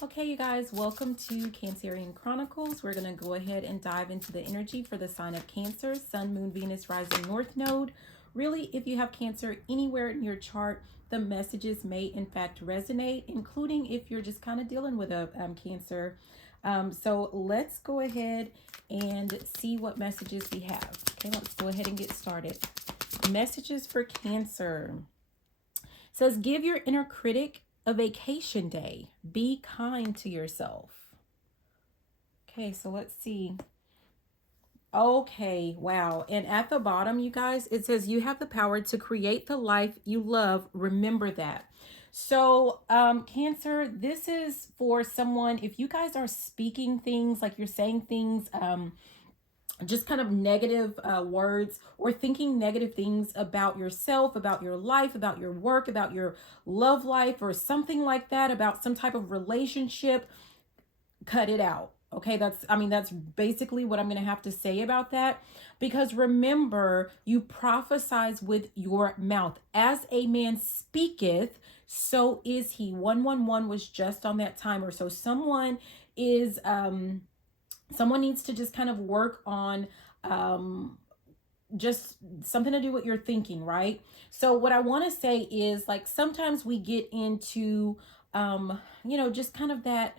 Okay, you guys, welcome to Cancerian Chronicles. We're going to go ahead and dive into the energy for the sign of Cancer, Sun, Moon, Venus, Rising, North Node. Really, if you have Cancer anywhere in your chart, the messages may in fact resonate, including if you're just kind of dealing with a Cancer. So let's go ahead and see what messages we have. Okay, let's go ahead and get started. Messages for Cancer. It says, give your inner critic a vacation day. Be kind to yourself. Okay, so let's see. Okay, wow. And at the bottom, you guys, it says you have the power to create the life you love. Remember that. So, Cancer, this is for someone, if you guys are speaking things, like you're saying things, just kind of negative words, or thinking negative things about yourself, about your life, about your work, about your love life, or something like that, about some type of relationship, cut it out. Okay, that's basically what I'm going to have to say about that. Because remember, you prophesize with your mouth. As a man speaketh, so is he. 111 was just on that timer. So someone is someone needs to just kind of work on just something to do with your thinking, right? So what I want to say is, like, sometimes we get into just kind of that.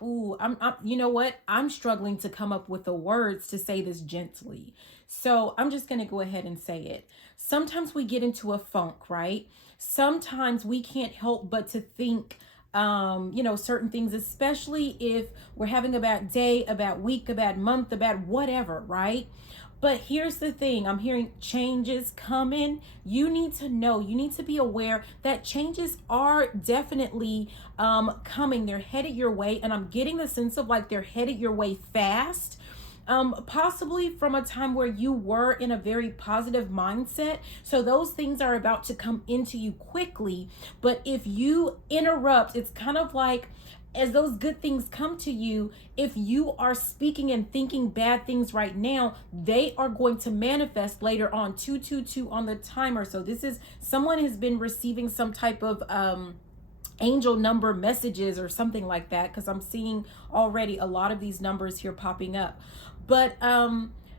Ooh, you know what? I'm struggling to come up with the words to say this gently. So I'm just going to go ahead and say it. Sometimes we get into a funk, right? Sometimes we can't help but to think certain things, especially if we're having a bad day, a bad week, a bad month, a bad whatever, right? But here's the thing, I'm hearing changes coming. You need to know, you need to be aware that changes are definitely coming. They're headed your way, and I'm getting the sense of like they're headed your way fast. Possibly from a time where you were in a very positive mindset. So those things are about to come into you quickly. But if you interrupt, it's kind of like, as those good things come to you, if you are speaking and thinking bad things right now, they are going to manifest later on. 222 on the timer. So this is, someone has been receiving some type of angel number messages or something like that, because I'm seeing already a lot of these numbers here popping up. But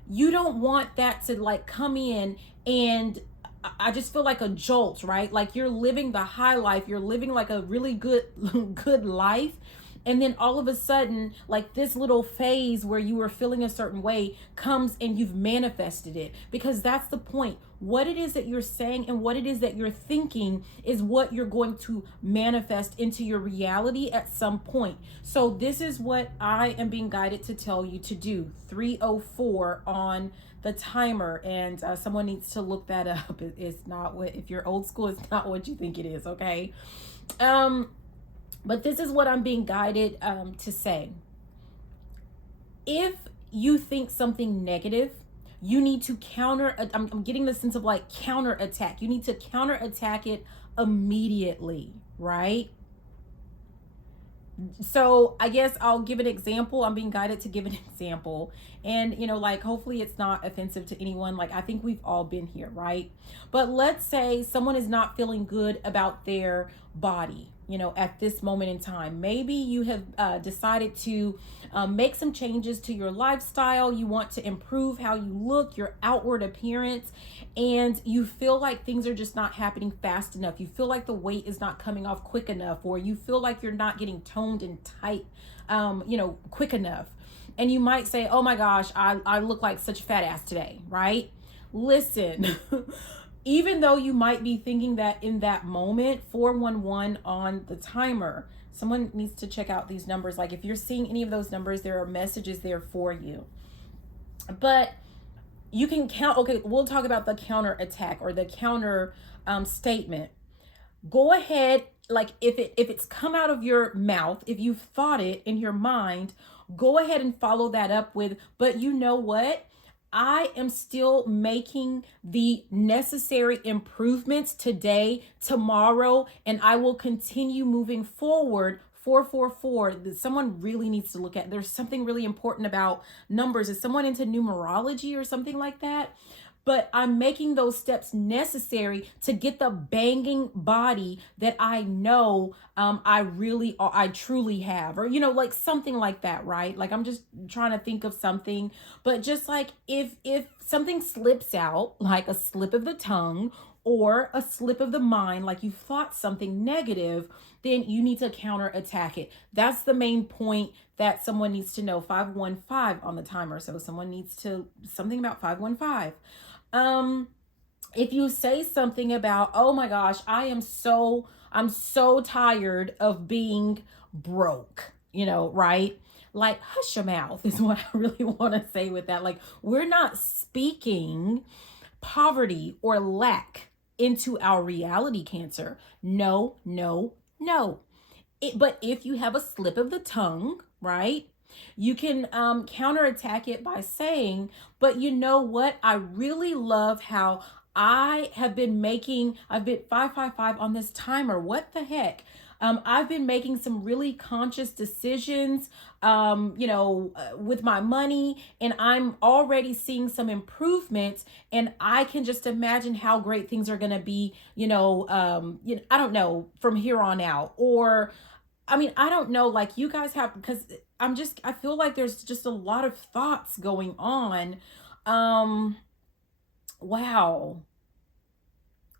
you don't want that to like come in, and I just feel like a jolt, right? Like you're living the high life, you're living like a really good life, and then all of a sudden, like this little phase where you were feeling a certain way comes and you've manifested it. Because that's the point. What it is that you're saying and what it is that you're thinking is what you're going to manifest into your reality at some point. So this is what I am being guided to tell you to do. 3:04 on the timer, and someone needs to look that up. It's not what, if you're old school, it's not what you think it is. Okay. But this is what I'm being guided to say. If you think something negative, you need to I'm getting the sense of like counter attack. You need to counter attack it immediately, right? So I guess I'll give an example. I'm being guided to give an example. And, like, hopefully it's not offensive to anyone. Like, I think we've all been here, right? But let's say someone is not feeling good about their body, at this moment in time. Maybe you have decided to make some changes to your lifestyle. You want to improve how you look, your outward appearance, and you feel like things are just not happening fast enough. You feel like the weight is not coming off quick enough, or you feel like you're not getting toned and tight, quick enough. And you might say, oh my gosh, I look like such a fat ass today, right? Listen, even though you might be thinking that in that moment, 411 on the timer, someone needs to check out these numbers. Like if you're seeing any of those numbers, there are messages there for you. But you can count. Okay, we'll talk about the counter attack or the counter statement. Go ahead, like if it's come out of your mouth, if you've thought it in your mind, go ahead and follow that up with, but you know what? I am still making the necessary improvements today, tomorrow, and I will continue moving forward. 444, someone really needs to look at. There's something really important about numbers. Is someone into numerology or something like that? but I'm making those steps necessary to get the banging body that I know I truly have, or like something like that, right? Like I'm just trying to think of something, but just like if something slips out, like a slip of the tongue or a slip of the mind, like you thought something negative, then you need to counterattack it. That's the main point that someone needs to know. 515 on the timer. So someone needs to, something about 515. If you say something about, oh my gosh, I'm so tired of being broke, right? Like, hush your mouth is what I really want to say with that. Like, we're not speaking poverty or lack into our reality, Cancer. No, no, no. But if you have a slip of the tongue, right, you can counterattack it by saying, but you know what? I really love how I've been 555 on this timer. What the heck? I've been making some really conscious decisions, with my money, and I'm already seeing some improvements, and I can just imagine how great things are going to be, I don't know, from here on out. Or, I mean, I don't know, like you guys have, because I feel like there's just a lot of thoughts going on. Wow.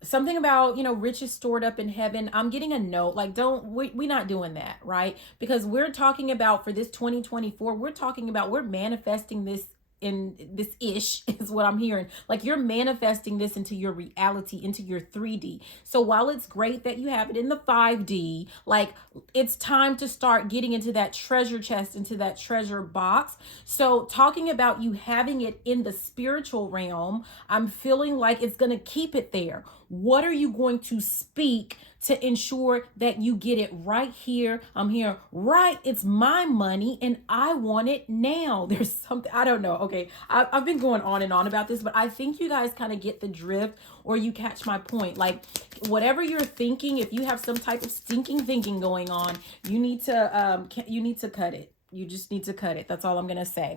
Something about, riches stored up in heaven. I'm getting a note, like, we're not doing that, right? Because we're talking about, for this 2024, we're manifesting this in this ish is what I'm hearing. Like, you're manifesting this into your reality, into your 3D. So while it's great that you have it in the 5D, like, it's time to start getting into that treasure chest, into that treasure box. So talking about you having it in the spiritual realm, I'm feeling like it's going to keep it there. What are you going to speak to ensure that you get it right here? I'm here, right? It's my money and I want it now. There's something, I don't know. Okay. I've been going on and on about this, but I think you guys kind of get the drift, or you catch my point. Like, whatever you're thinking, if you have some type of stinking thinking going on, you need to cut it. You just need to cut it. That's all I'm going to say.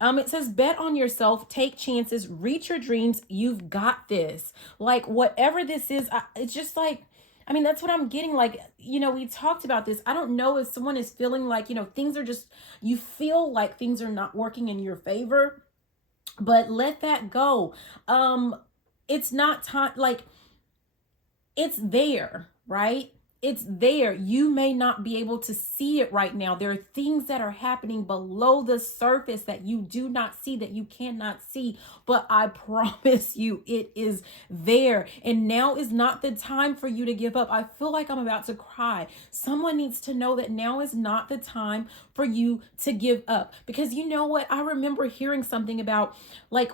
It says, bet on yourself, take chances, reach your dreams. You've got this. Like, whatever this is, it's just like, I mean, that's what I'm getting. Like, we talked about this. I don't know if someone is feeling like, things are just, you feel like things are not working in your favor, but let that go. It's not time. Like, it's there, right? It's there. You may not be able to see it right now. There are things that are happening below the surface that you do not see, that you cannot see. But I promise you, it is there. And now is not the time for you to give up. I feel like I'm about to cry. Someone needs to know that now is not the time for you to give up. Because you know what? I remember hearing something about, like,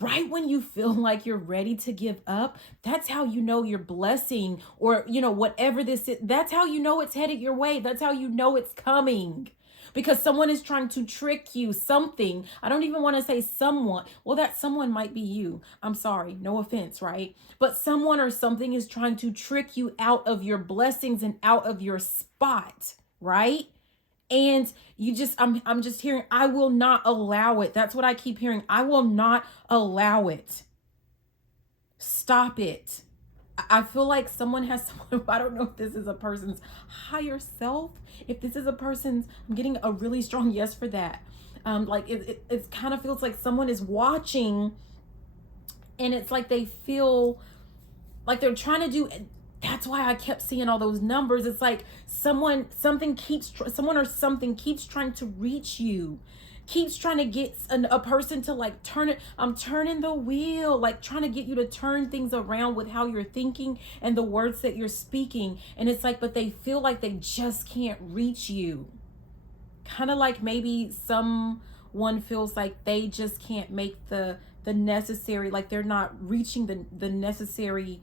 right when you feel like you're ready to give up, that's how you know your blessing, or, whatever this is, that's how you know it's headed your way. That's how you know it's coming. Because someone is trying to trick you, something. I don't even want to say someone. Well, that someone might be you. I'm sorry. No offense, right? But someone or something is trying to trick you out of your blessings and out of your spot, right? And I'm just hearing, I will not allow it. That's what I keep hearing. I will not allow it. Stop it. I feel like someone has someone, I don't know if this is a person's higher self. If this is a person's, I'm getting a really strong yes for that. Like it kind of feels like someone is watching, and it's like they feel like they're trying to do. That's why I kept seeing all those numbers. It's like someone or something keeps trying to reach you, keeps trying to get a person to, like, turn it. I'm turning the wheel, like trying to get you to turn things around with how you're thinking and the words that you're speaking. And it's like, but they feel like they just can't reach you. Kind of like maybe someone feels like they just can't make the necessary, like they're not reaching the necessary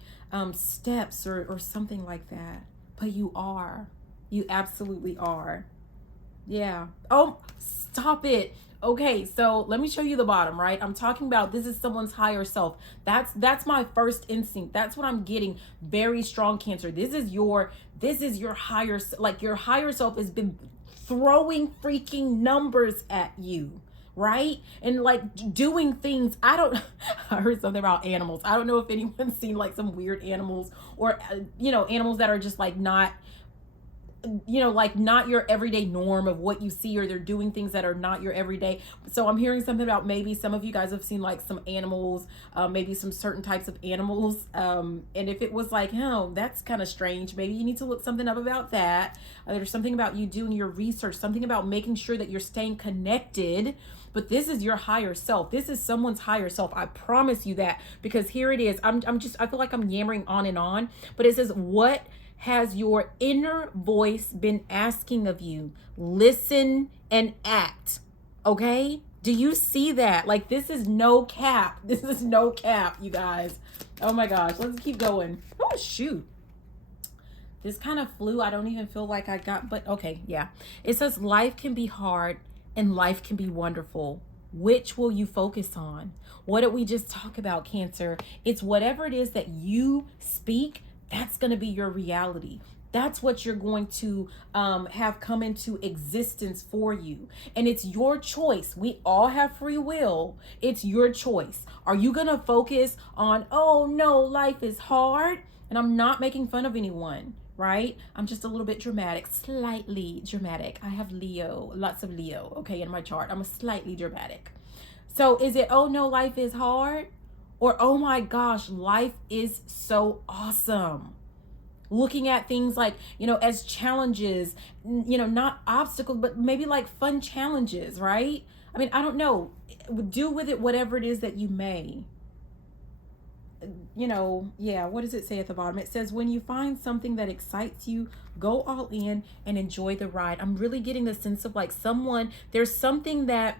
steps or something like that. But you are. You absolutely are. Yeah. Oh, stop it. Okay, so let me show you the bottom, right? I'm talking about, this is someone's higher self. That's my first instinct. That's what I'm getting. Very strong, Cancer. This is your higher, like your higher self has been throwing freaking numbers at you, right? And like doing things. I heard something about animals. I don't know if anyone's seen like some weird animals or, animals that are just like not, like not your everyday norm of what you see, or they're doing things that are not your everyday. So I'm hearing something about, maybe some of you guys have seen like some animals, maybe some certain types of animals. And if it was like, oh, that's kind of strange, maybe you need to look something up about that. There's something about you doing your research, something about making sure that you're staying connected. But this is your higher self. This is someone's higher self. I promise you that, because here it is. I feel like I'm yammering on and on, but it says, what has your inner voice been asking of you? Listen and act. Okay? Do you see that? Like, this is no cap. This is no cap, you guys. Oh my gosh. Let's keep going. Oh, shoot. This kind of flew. I don't even feel like I got, but okay, yeah. It says life can be hard and life can be wonderful. Which will you focus on? What did we just talk about, Cancer? It's whatever it is that you speak, that's going to be your reality. That's what you're going to have come into existence for you. And it's your choice. We all have free will. It's your choice. Are you going to focus on, oh no, life is hard? And I'm not making fun of anyone, right? I'm just a little bit dramatic, slightly dramatic. I have Leo, lots of Leo, okay, in my chart. I'm a slightly dramatic. So is it, oh no, life is hard? Or, oh my gosh, life is so awesome. Looking at things like, as challenges, not obstacles, but maybe like fun challenges, right? I mean, I don't know. Do with it whatever it is that you may. Yeah, what does it say at the bottom? It says, when you find something that excites you, go all in and enjoy the ride. I'm really getting the sense of like there's something that,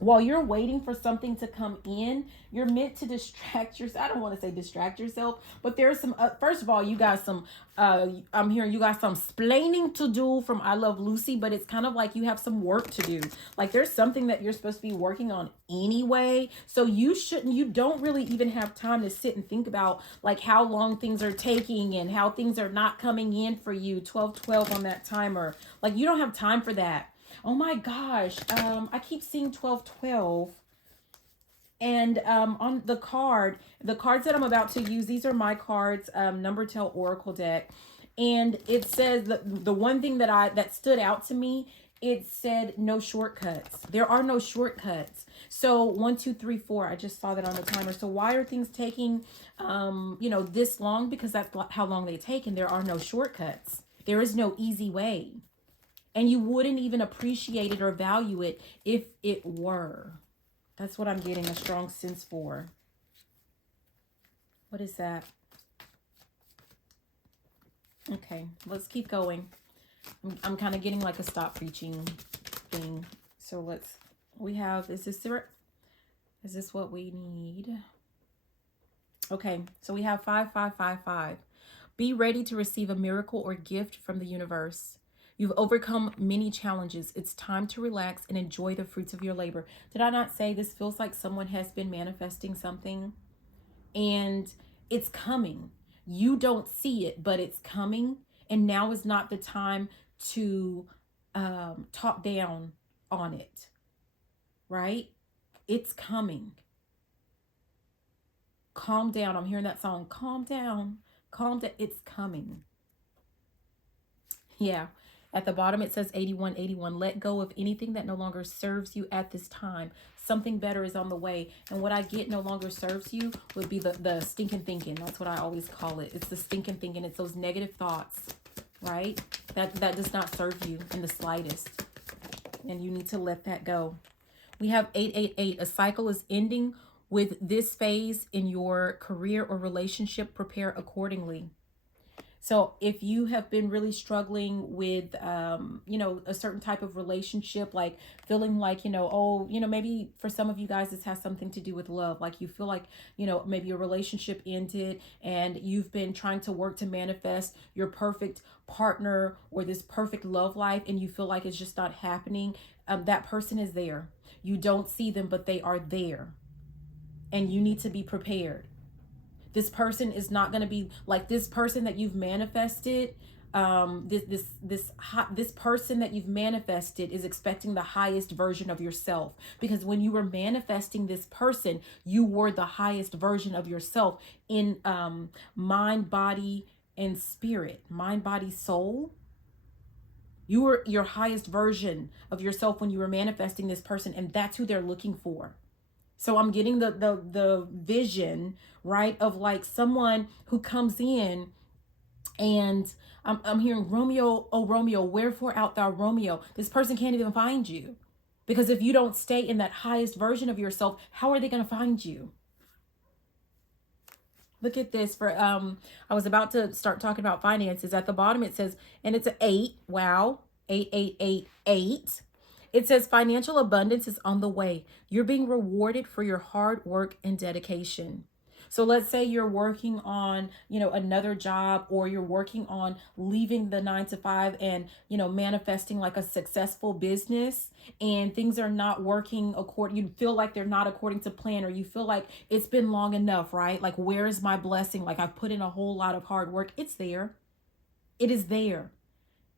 while you're waiting for something to come in, you're meant to distract yourself. I don't want to say distract yourself, but there's some, first of all, you got some, I'm hearing you got some splaining to do from I Love Lucy, but it's kind of like you have some work to do. Like there's something that you're supposed to be working on anyway. So you don't really even have time to sit and think about like how long things are taking and how things are not coming in for you. 12 on that timer. Like you don't have time for that. Oh my gosh. I keep seeing 12. And on the cards that I'm about to use, these are my cards, Number Tell Oracle deck. And it says the one thing that stood out to me, it said no shortcuts. There are no shortcuts. So 1, 2, 3, 4. I just saw that on the timer. So why are things taking this long? Because that's how long they take, and there are no shortcuts. There is no easy way. And you wouldn't even appreciate it or value it if it were. That's what I'm getting a strong sense for. What is that? Okay, let's keep going. I'm kind of getting like a stop preaching thing. So is this what we need? Okay, so we have 5, 5, 5, 5. Be ready to receive a miracle or gift from the universe. You've overcome many challenges. It's time to relax and enjoy the fruits of your labor. Did I not say this feels like someone has been manifesting something and it's coming? You don't see it, but it's coming. And now is not the time to talk down on it, right? It's coming. Calm down. I'm hearing that song. Calm down. Calm down. It's coming. Yeah. At the bottom, it says 8181. Let go of anything that no longer serves you at this time. Something better is on the way. And what I get no longer serves you would be the stinking thinking. That's what I always call it. It's the stinking thinking. It's those negative thoughts, right? That does not serve you in the slightest. And you need to let that go. We have 888. A cycle is ending with this phase in your career or relationship. Prepare accordingly. So if you have been really struggling with, a certain type of relationship, like feeling like, maybe for some of you guys, this has something to do with love. Like you feel like, maybe your relationship ended and you've been trying to work to manifest your perfect partner or this perfect love life, and you feel like it's just not happening. That person is there. You don't see them, but they are there. And you need to be prepared. This person is not going to be like this person that you've manifested. this person that you've manifested is expecting the highest version of yourself, because when you were manifesting this person, you were the highest version of yourself in mind, body, and spirit. Mind, body, soul. You were your highest version of yourself when you were manifesting this person, and that's who they're looking for. So I'm getting the vision, right, of like someone who comes in, and I'm hearing, Romeo, oh Romeo, wherefore art thou Romeo? This person can't even find you, because if you don't stay in that highest version of yourself, how are they going to find you? Look at this. For I was about to start talking about finances. At the bottom it says, and it's an 8. Wow. 8888. It says financial abundance is on the way. You're being rewarded for your hard work and dedication. So let's say you're working on, another job, or you're working on leaving the 9 to 5 and, manifesting like a successful business, and things are not working you feel like they're not according to plan, or you feel like it's been long enough, right? Like, where is my blessing? Like, I've put in a whole lot of hard work. It's there. It is there.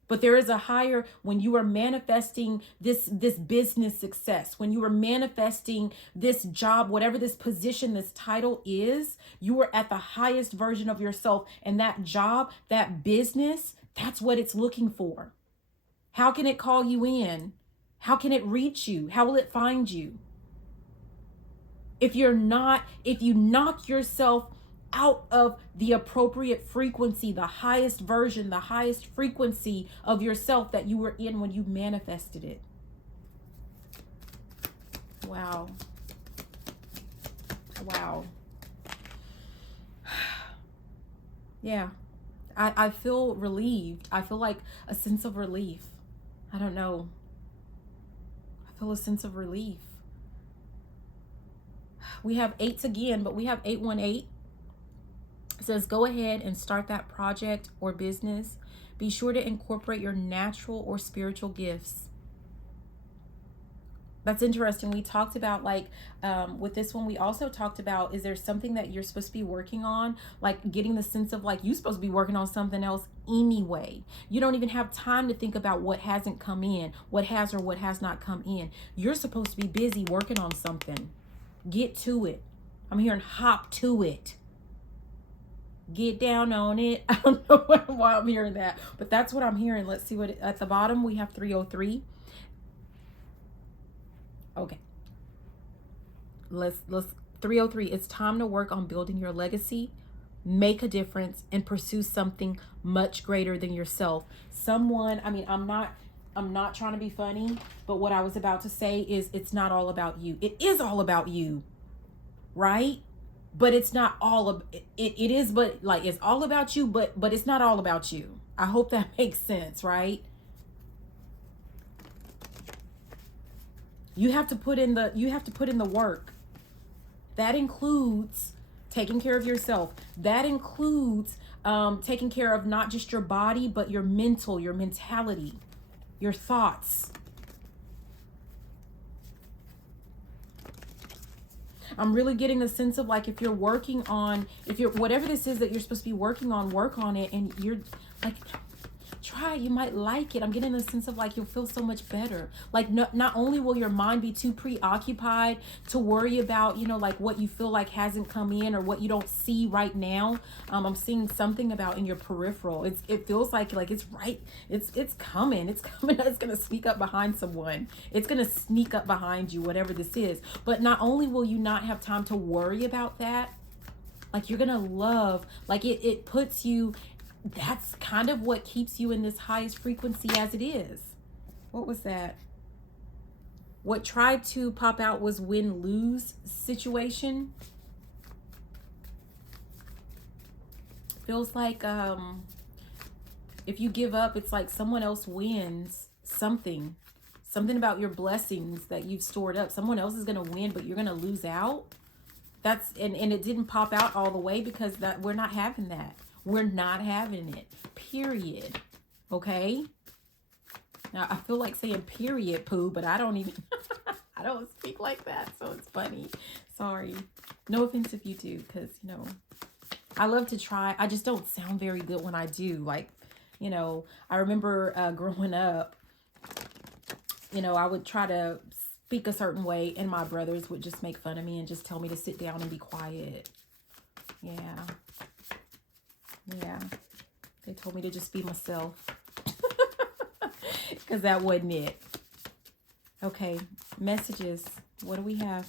But there is a higher, when you are manifesting this business success, when you are manifesting this job, whatever this position, this title is, you are at the highest version of yourself. And that job, that business, that's what it's looking for. How can it call you in? How can it reach you? How will it find you? If you knock yourself out of the appropriate frequency, the highest version, the highest frequency of yourself that you were in when you manifested it. Wow. Wow. Yeah. I feel relieved. I feel like a sense of relief. I don't know. I feel a sense of relief. We have 8s again, but we have 818. It says, go ahead and start that project or business. Be sure to incorporate your natural or spiritual gifts. That's interesting. We talked about, like, with this one, we also talked about, is there something that you're supposed to be working on? Like, getting the sense of like, you're supposed to be working on something else anyway. You don't even have time to think about what hasn't come in, what has or what has not come in. You're supposed to be busy working on something. Get to it. I'm hearing hop to it. Get down on it. I don't know why I'm hearing that, but that's what I'm hearing. Let's see what at the bottom we have 303. Okay. Let's 303. It's time to work on building your legacy, make a difference, and pursue something much greater than yourself. Someone, I'm not trying to be funny, but what I was about to say is, it's not all about you. It is all about you, right? But it's not all of it. It is, but like, it's all about you, but it's not all about you. I hope that makes sense, right? You have to put in the work. That includes taking care of yourself. That includes taking care of not just your body, but your mentality, your thoughts. I'm really getting the sense of like, if you're whatever this is that you're supposed to be working on, work on it, and you're like, try it. You might like it. I'm getting the sense of like, you'll feel so much better. Like, not only will your mind be too preoccupied to worry about, like what you feel like hasn't come in or what you don't see right now. I'm seeing something about in your peripheral. It feels like it's right. It's coming. It's coming. It's going to sneak up behind someone. It's going to sneak up behind you, whatever this is. But not only will you not have time to worry about that, like, you're going to love, like, it puts you, that's kind of what keeps you in this highest frequency as it is. What was that? What tried to pop out was win-lose situation. Feels like if you give up, it's like someone else wins something about your blessings that you've stored up. Someone else is going to win, but you're going to lose out. That's and it didn't pop out all the way because we're not having that. We're not having it, period. Okay? Now, I feel like saying period, Pooh, but I don't even, I don't speak like that, so it's funny. Sorry. No offense if you do, because, I love to try. I just don't sound very good when I do. Like, I remember growing up, I would try to speak a certain way, and my brothers would just make fun of me and just tell me to sit down and be quiet. Yeah. Yeah. They told me to just be myself. Because that wasn't it. Okay. Messages. What do we have?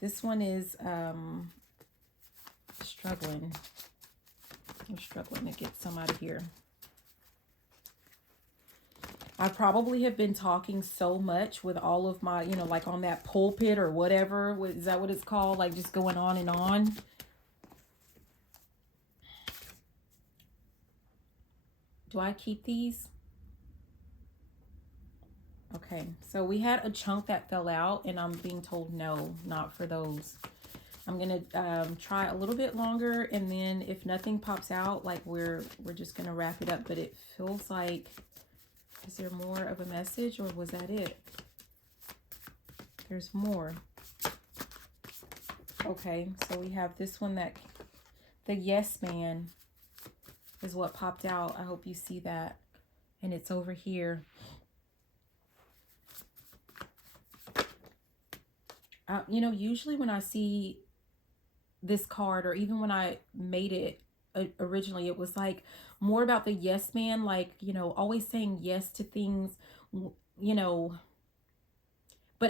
This one is struggling. I'm struggling to get some out of here. I probably have been talking so much with all of my, like on that pulpit or whatever. Is that what it's called? Like just going on and on. Do I keep these? Okay, so we had a chunk that fell out and I'm being told no, not for those. I'm gonna try a little bit longer, and then if nothing pops out, like we're just gonna wrap it up. But it feels like, is there more of a message, or was that it? There's more. Okay, so we have this one that the yes man is what popped out. I hope you see that. And it's over here. Usually when I see this card, or even when I made it originally, it was like more about the yes man, like, always saying yes to things, but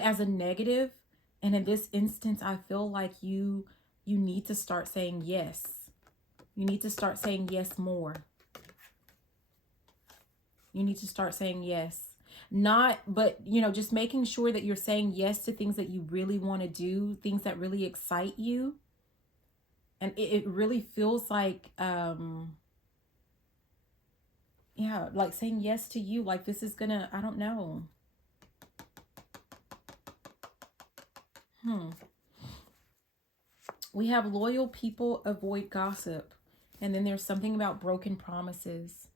as a negative. And in this instance, I feel like you need to start saying yes. You need to start saying yes more. You need to start saying yes. But just making sure that you're saying yes to things that you really want to do, things that really excite you. And it really feels like, like saying yes to you. Like this is gonna, I don't know. We have loyal people avoid gossip. And then there's something about broken promises.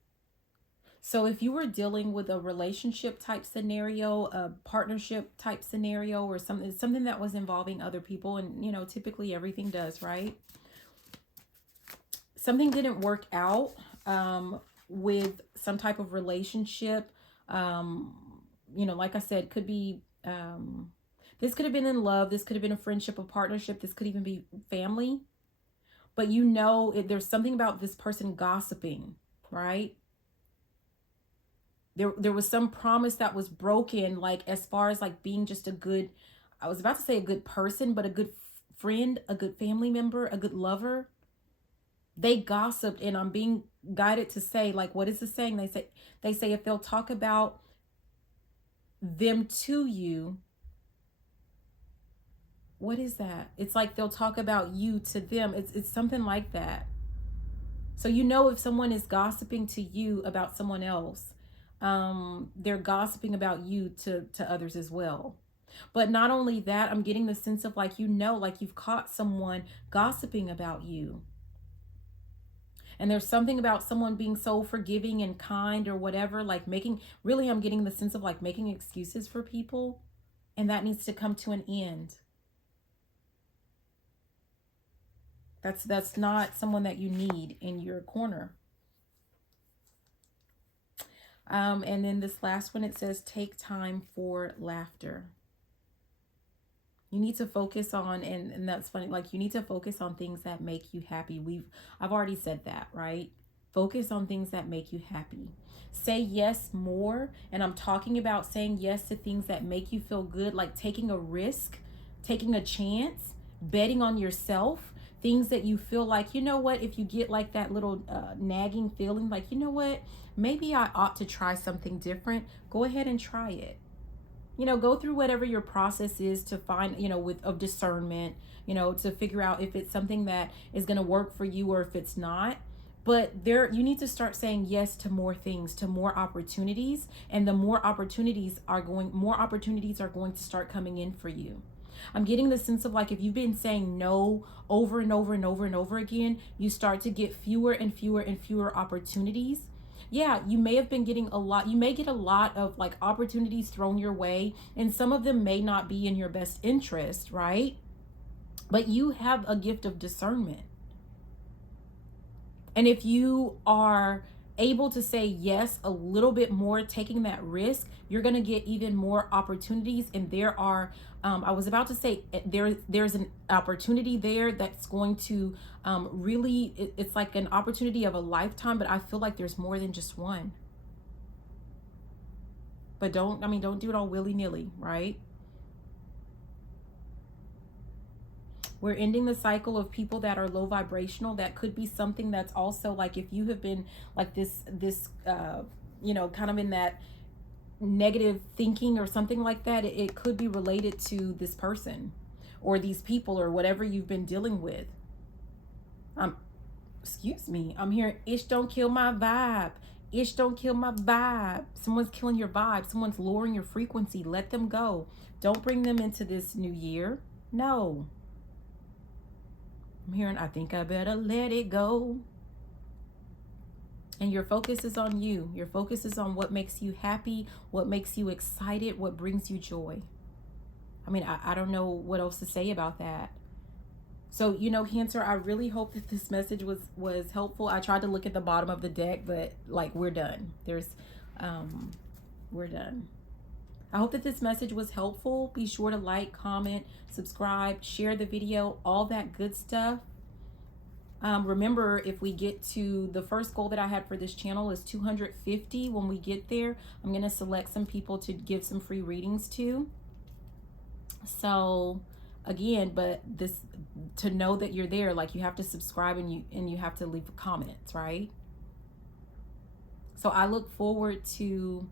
So if you were dealing with a relationship type scenario, a partnership type scenario, or something that was involving other people, and typically everything does, right? Something didn't work out with some type of relationship. Like I said, could be this could have been in love, this could have been a friendship, a partnership, this could even be family. But there's something about this person gossiping, right? There was some promise that was broken, like as far as like being just a good, I was about to say a good person, but a good friend, a good family member, a good lover. They gossiped, and I'm being guided to say, like, what is the saying? They say if they'll talk about them to you, what is that? It's like they'll talk about you to them. It's something like that. So if someone is gossiping to you about someone else, they're gossiping about you to others as well. But not only that, I'm getting the sense of like you've caught someone gossiping about you. And there's something about someone being so forgiving and kind or whatever, like I'm getting the sense of like making excuses for people, and that needs to come to an end. That's not someone that you need in your corner. And then this last one, it says, take time for laughter. You need to focus on, and that's funny, like you need to focus on things that make you happy. I've already said that, right? Focus on things that make you happy. Say yes more. And I'm talking about saying yes to things that make you feel good, like taking a risk, taking a chance, betting on yourself. Things that you feel like, if you get like that little nagging feeling, like, maybe I ought to try something different. Go ahead and try it. Go through whatever your process is to find, of discernment, to figure out if it's something that is going to work for you or if it's not. But you need to start saying yes to more things, to more opportunities, and the more opportunities are going to start coming in for you. I'm getting the sense of like if you've been saying no over and over and over and over again, you start to get fewer and fewer and fewer opportunities. Yeah, you may have been getting you may get a lot of like opportunities thrown your way, and some of them may not be in your best interest, right? But you have a gift of discernment. And if you are able to say yes a little bit more, taking that risk, you're going to get even more opportunities. And there are, I was about to say, there's an opportunity there that's going to really, it's like an opportunity of a lifetime, but I feel like there's more than just one. But don't do it all willy-nilly, right? We're ending the cycle of people that are low vibrational. That could be something that's also like, if you have been like this, you know, kind of in that negative thinking or something like that, it could be related to this person or these people or whatever you've been dealing with. Excuse me, I'm hearing, ish don't kill my vibe. Ish don't kill my vibe. Someone's killing your vibe. Someone's lowering your frequency. Let them go. Don't bring them into this new year. No. I'm hearing, I think I better let it go. And your focus is on you. Your focus is on what makes you happy, what makes you excited, what brings you joy. I mean, I don't know what else to say about that. So, you know, Cancer, I really hope that this message was helpful. I tried to look at the bottom of the deck, but like, we're done. We're done. I hope that this message was helpful. Be sure to like, comment, subscribe, share the video, all that good stuff. Remember, if we get to the first goal that I had for this channel is 250. When we get there, I'm going to select some people to give some free readings to. So again, but this, to know that you're there, like, you have to subscribe and you have to leave comments, right? So I look forward to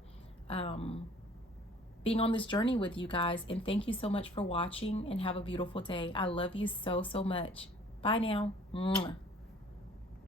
being on this journey with you guys, and thank you so much for watching, and have a beautiful day. I love you so much. Bye now. Mwah.